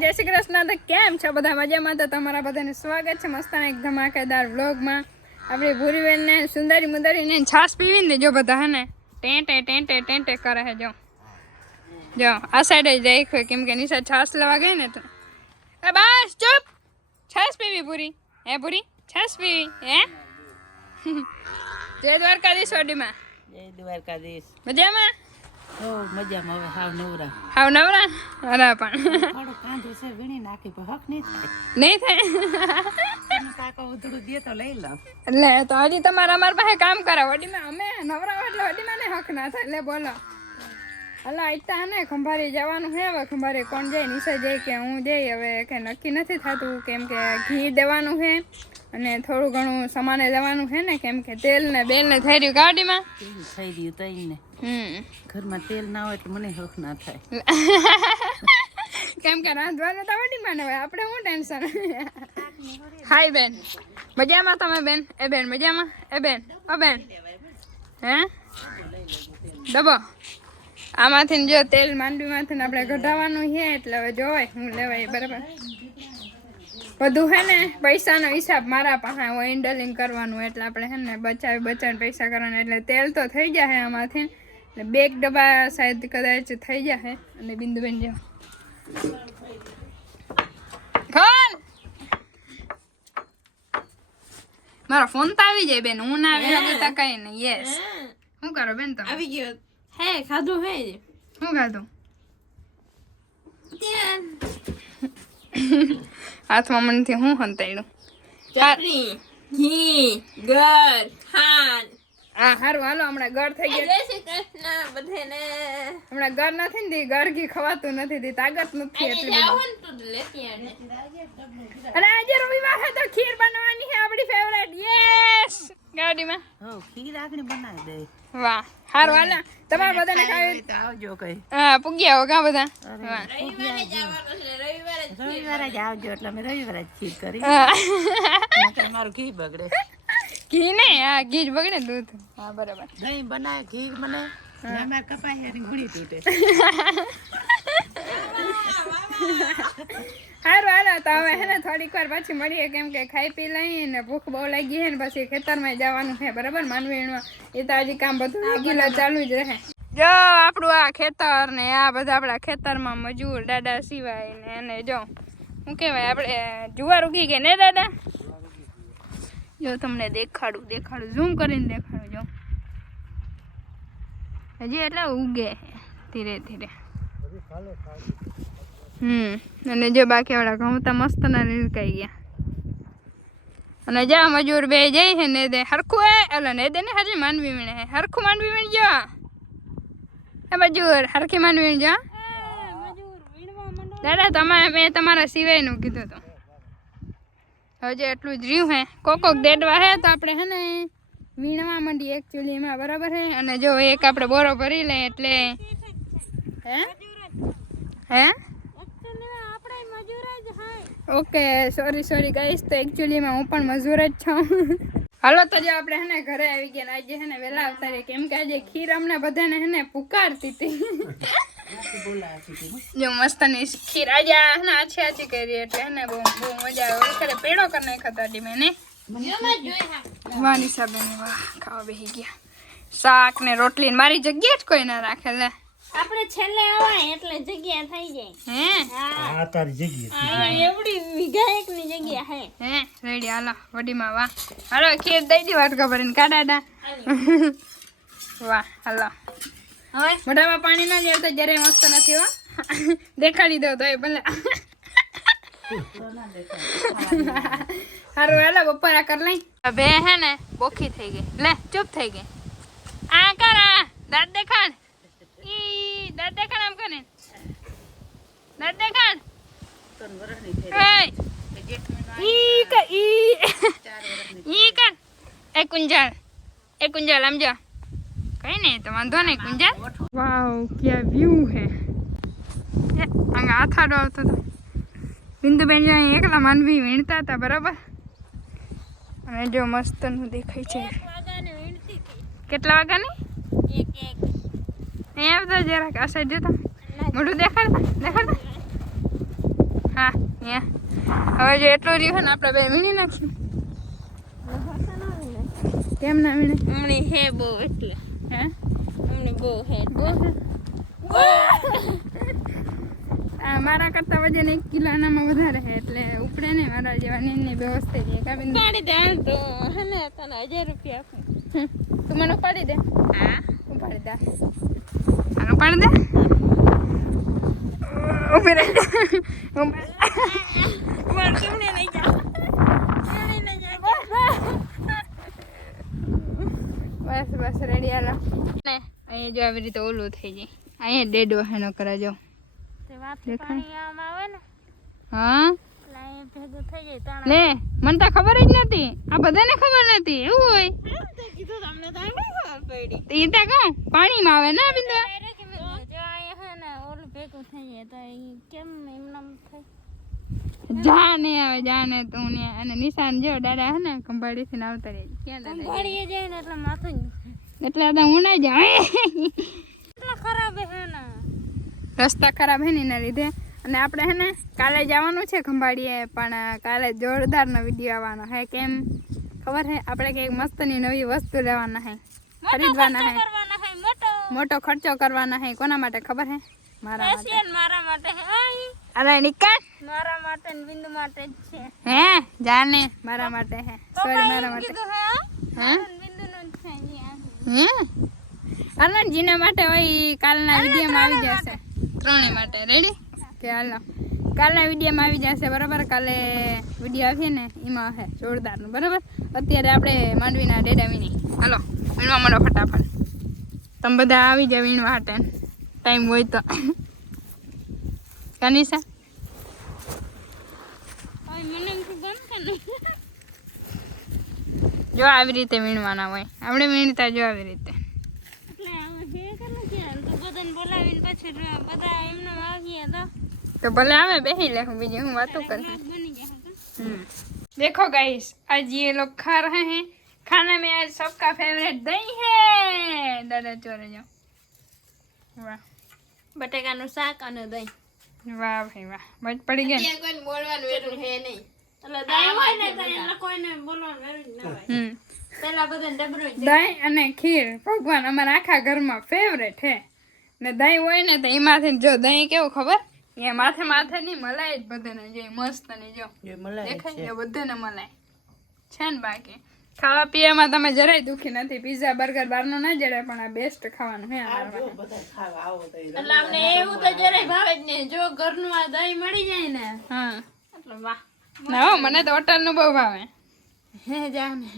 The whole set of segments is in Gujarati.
જય શ્રી કૃષ્ણ. તો કેમ છો બધા? મજામાં? તો તમારા બધાને સ્વાગત છે મસ્તાના એક ધમાકેદાર વ્લોગમાં. આપણે ભૂરીબેનને સુંદરી મુંદરીને છાશ પીવીને જો બધા હે ને ટેંટે કરે છે. જો આ સાઈડ જ રાખ્યો કેમ કે નિશા છાશ લેવા ગઈ ને તો બસ ચૂપ. છાશ પીવી પૂરી? હે પૂરી છાશ પીવી? હે જય દ્વારકાધીશ. વડીમાં જય દ્વારકાધીશ. મજામાં? હો મજામાં. હવે હાવ નવરા. હાવ નવરા? અરે પણ થોડું કાંધું છે વીણી નાખી પણ હક નહીં નહીં થાય. થાય. કાકો ઉધડું દે તો લઈ લો. એટલે તો હજી તમારા અમારા પાસે કામ કરે વડીમાં અમે નવરા એટલે વડીમાં ને હક ના થાય. એટલે બોલો હલા ઇતા ને ખંભારી જવાનું છે. હવે ખંભારી કોણ જાય? નિશા જાય કે હું જઈ? હવે કંઈ નક્કી નથી થતું કેમ કે ઘી દેવાનું છે અને થોડું ઘણું સામાને દેવાનું છે ને કેમ કે તેલ ને બેલ ને થઈ રહ્યું ગાડીમાં થઈ રહ્યું તઈ ને ઘરમાં તેલ ના હોય એટલે મને હક ના થાય. કેમ કે રાંધવાનું તો વડીમાં ને હોય આપણે શું ટેન્શન. હાય બેન, મજામાં તમે બેન? એ બેન મજામાં? એ બેન ઓ બેન હે ડબો આમાંથી જો તેલ માંડવીમાંથી આપણે કઢાવવાનું છે એટલે હવે જોવાય હું લેવાય. બરાબર બધું હે ને પૈસાનો હિસાબ મારા પાસે હું હેન્ડલિંગ કરવાનું એટલે આપણે હે ને બચાવીને પૈસા કરવાના. એટલે તેલ તો થઈ જશે આમાંથી એટલે 2 ડબ્બા શાયદ કદાચ થઈ જશે. અને બિંદુબેન જો ખોલ મારો ફોન તો આવી જાય બેન. હું ના આવી શકું તો કઈ નહીં. યસ શું કરો બેન? તો આવી ગયો હે ખાધું હે શું ખાધું? હાથમાં મનથી હું હંતાડ્યું ચટણી ઘી ગર ખાંડ. હા સારું હાલો હમણાં ગર થઈ ગયા. જય શ્રી કૃષ્ણ બધાને. હમણાં ગર નથી ને ગર ઘી ખવાતું નથી દી તાકાત નથી એટલી બધી. જાવ ને તું લેતી આને. અને આજે રવિવાર છે તો ખીર બનવાની છે આપણી ફેવરેટ. યસ ગાડીમાં હો ખીર આગળ બનાવી દે. વાહ સારું હાલો તમારે બધાને ખાવી તો આવજો કઈ. હા પૂગ્યા હો કા બધા. વાહ રવિવારે જવાનું છે રવિવારે જ રવિવારે જ આવજો એટલે અમે રવિવારે જ ખીર કરી. હા. નકર મારું ઘી બગડે. ઘી ને હા ઘી જ બગડે દૂધ. હા બરાબર. દહીં બનાવે ઘી બને ને અમારે કપાય એની ગુડી તૂટે. સારું હાલો તો હવે હે ને થોડીક વાર પછી મળીએ કેમ કે ખાઈ પી લઈને ભૂખ બહુ લાગી છે ને પછી ખેતરમાં જવાનું છે. બરાબર માંડવીમાં એ તો હજી કામ બધું રેગ્યુલર ચાલુ જ રહે. જો આપણું આ ખેતર ને આ બધા આપણા ખેતરમાં મજૂર દાદા સિવાય ને એને જો શું કહેવાય આપણે જુવાર ઉગી ગઈ ને દાદા? જો તમને દેખાડું ઝૂમ કરીને દેખાડું. જો હજી એટલે ઉગે ધીરે ધીરે. અને જો બાકી વાળા ઘઉં તો મસ્ત ના નીલકાઈ ગયા. અને જા મજૂર બે જાય છે ને દે હરખું હે એટલે ને દે ને હજી માંડવી વીણે હે હરખું માંડવી વીણ જો એ મજૂર હરખી માંડવી વીણ જો દાદા. મેં તમારા સિવાયનું કીધું હતું. હજી એટલું જ રહ્યું હે કોક દેડવા હે તો આપણે હે ને વીણવા માંડીએ એકચ્યુઅલીમાં. બરાબર હે. અને જો એક આપણે બોરો ભરી લઈએ એટલે હે ઓકે સોરી ગાઈસ તો એકચ્યુઅલીમાં હું પણ મજૂર જ છું. હાલો તો જો આપણે હે ને ઘરે આવી ગયા. આજે હે ને વહેલા આવતા રહે કેમ કે આજે ખીર અમને બધાને હે ને પુકારતી હતી. જો મસ્તની ખીર આજે હે ને આછી કરી એટલે હે ને બહુ મજા આવે. ખરે પેડો કરી નાખ્યો હતો મેં ને. વાહ નિશાબેન વાહ ખાવા બેસી ગયા. શાક ને રોટલી ને મારી જગ્યા જ કોઈ ના રાખે. લે આપણે છેલ્લે આવાય એટલે જગ્યા થઈ જાય. હે આ તારી જગ્યા. હા એવડી વીઘા એક ની જગ્યા હે. હે રેડી હાલો વડીમાં વાહ. હાલો ખીર દઈ દી વાટકા ભરીને કાઢાડા. વાહ હાલો હવે મોઢામાં પાણી ના લેવતા જયારે મસ્ત નથી હો. દેખાડી દો તો એ ભલે. હારું હાલો બપોરા કર લઈ. બે હે ને બોખી થઈ ગઈ. લે ચૂપ થઈ ગઈ. આ કર આ દાંત દેખાડ. ઈ દાંત દેખાડ આમ કરે દાંત દેખાડ. ઈ કર એ કુંજલ આમ જો કઈ નહીં તો વાંધો નહીં કુંજલ. વાવ ક્યાં વ્યૂ હે. હાથ આડો આવતો હતો. બિંદુબેન જો એકલા માંડવી વીણતા હતા. બરાબર અને જો મસ્ત નું દેખાય છે. કેટલા વાગ્યાની? અહીંયા આવતા જરાક આ સાઈડ જોતા મોઢું દેખાડતા હા હવે જો એટલું રહ્યું ને આપણે બે વીણી નાખશું. કેમ ના વીણે? હમણાં હે બહુ એટલે હે હમણાં બહુ હે મારા કરતા વજન 1 કિલો આનામાં વધારે છે એટલે ઉપડે ને મારા જેવા નીની વ્યવસ્થિત છે કાબિન પાડી દે હાલ તો હે ને તને 1000 રૂપિયા આપું. તું મને ઉપાડી દે. હા ઉપાડી દે આનો પાડી દે ઉભી રહી માર કેમને લઈ જા બસ રેડી હાલો ને અહીંયા જો આવી રીતે ઓલું થઈ જાય અહીંયા ડેડ વહેનો કરાજો તે વાથી પાણી આમ આવે ને હા એટલે અહીં ભેગું થઈ જાય તાણા લે મને તો ખબર જ નથી આ બધાને ખબર નથી એવું હોય તે કીધું તમને તો આમ ખબર પડી તો એ તો કહું પાણીમાં આવે ને બિંદુ જો અહીં હે ને ઓલું ભેગું થઈ જાય તો ઈ કેમ એમનામ થાય જાને આવે જાને તું ને અને નિશાન જો દાદા હે ને કંભાળીથી આવતા રહે ક્યાં દાદા ભણીએ જાય ને એટલે માથું જ એટલે તો હું ના જાઉં એટલા ખરાબ હે ને રસ્તા ખરાબ હે ને એના લીધે અને આપણે હે ને કાલે જવાનું છે ખંભાળીએ પણ કાલે જોરદારનો વિડીયો આવવાનો હે કેમ ખબર હે આપણે કંઈક મસ્તની નવી વસ્તુ લેવાના હે ખરીદવાના હે કરવાના હે મોટો ખર્ચો કરવાના હે કોના માટે ખબર હે મારા માટે ફેશિયલ મારા માટે હે આઈ અરે નિકાલ મારા માટે ને બિંદુ માટે જ છે હે જાને મારા માટે હે સોરી મારા માટે કીધું હે હા બિંદુ નું જ છે જી હે અનંતજીના માટે હોય કાલના વિડીયોમાં આવી જશે ત્રણે માટે રેડી કે હાલો કાલના વિડીયોમાં આવી જશે બરાબર કાલે વિડીયો આવીએ ને એમાં હે જોરદારનું બરાબર અત્યારે આપણે માંડવીના ડેડા વીણી હાલો વીણવા માંડો ફટાફટ તમે બધા આવી જાવ વીણવા હાટે ટાઈમ હોય તો કાનિશા મને એમ બંધ કર જો આવી રીતે વીણવાના હોય આપણે વીણતા જો આવી રીતે એટલે હવે હે કરવું કે તો બધાને બોલાવીને પછી બધા એમને આવીએ તો ભલે આવે બેસી લે હું બીજી હું વાતો કરું બની જાય देखो गाइस आज ये लोग खा रहे हैं खाना में आज सबका फेवरेट दही है दादा चोरे जाओ वाह બટેકાનું શાક અને દહીં वाह भाई वाह मज पड़ी गई ત્યાં કોઈને બોલવાનું વેરું હે નહીં એટલે દહીં હોય ને તો એટલે કોઈને બોલવાનું વેરું જ ના હોય પેલા બધાને ડબરું જ दही અને ખીર ભગવાન અમારા આખા ઘરમાં ફેવરેટ હે ને દહીં હોય ને તો એમાંથી જો દહીં કેવું ખબર એ માથે માથે ની મલાઈ જ બધાને જે મસ્ત ની જો દેખાય એ બધાને મલાઈ છે ને બાકી ખાવા પીવામાં તમે જરાય દુખી નથી પીઝા બર્ગર બહારનું ના જડે પણ આ બેસ્ટ ખાવાનું હે અમારા માટે એટલે અમને એવું તો જરાય ભાવે જ નહીં જો ઘરનું આ દહીં મળી જાય ને હા એટલે વાહ ના હો મને તો હોટલ નું બહુ ભાવે હે જાને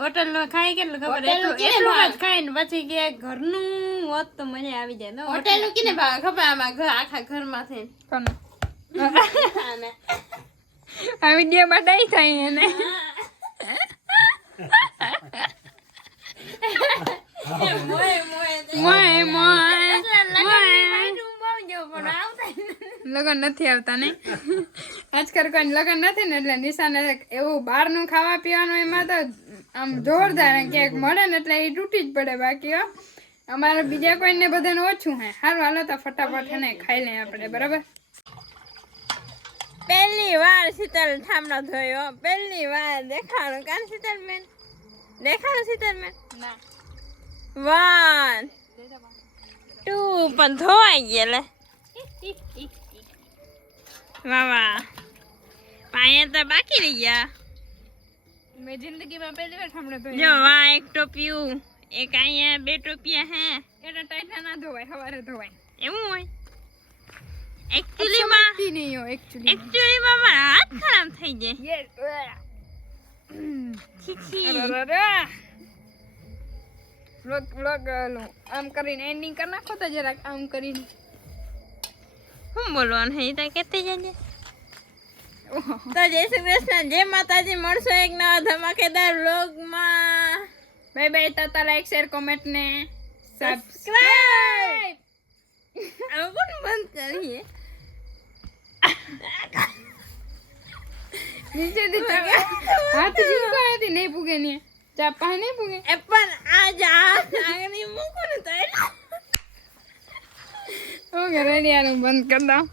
હોટલ નું ખાઈ કેટલું ખબર એટલું જ ખાય ને પછી કે ઘરનું હોત તો મજા આવી જાય હોટલ નું કેને ભાવે ખબર આમાં આખા ઘરમાં થઈને કોને આ વિડીયો માં ડાઈ થાય એને લગન નથી આવતા નહીં આજકાલ કોઈ લગન નથી ને એટલે નિશાને એવું બહારનું ખાવા પીવાનું એમાં તો આમ જોરદાર ક્યાંક મળે ને એટલે એ તૂટી જ પડે બાકી અમારે બીજા કોઈને બધાને ઓછું હે સારું હાલો તો ફટાફટ એને ખાઈ લઈએ આપણે બરાબર પહેલી વાર શીતલ ઠામડો થયો પહેલી વાર દેખાણું કાન શીતલ બેન દેખાણું શીતલ બેન ના 1 2 પણ ધોવાઈ ગયેલે વાહ પાયા તો બાકી રહી ગયા મેં જિંદગીમાં પહેલી વાર ઠામડો ધોયો જો વાહ એક ટોપિયું એક અહીંયા 2 ટોપિયા હે એટલે ટાઈટના ના ધોવાય સવારે ધોવાય એવું હોય એકચ્યુઅલીમાં નહીં હોય એકચ્યુઅલીમાં મારા હાથ ખરાબ થઈ જાય યસ છીછી વ્લોગ આમ કરીને એન્ડિંગ કરી નાખો તો જરાક આમ કરીને શું બોલવાનું હે તો કેતી જજે તો જય શ્રી કૃષ્ણ જય માતાજી મળશો એક નવા ધમાકેદાર વ્લોગમાં બાય બાય તાતા લાઈક શેર કોમેન્ટ ને સબસ્ક્રાઇબ હવે કોણ બંધ કરીએ નીચે હાથ જીકો હતી નહીં પૂગે ને ચાપા નહીં પૂગે એ પણ આજ આગળ મૂકો ને તો ઓકે રેડી આનું બંધ કરી દઉં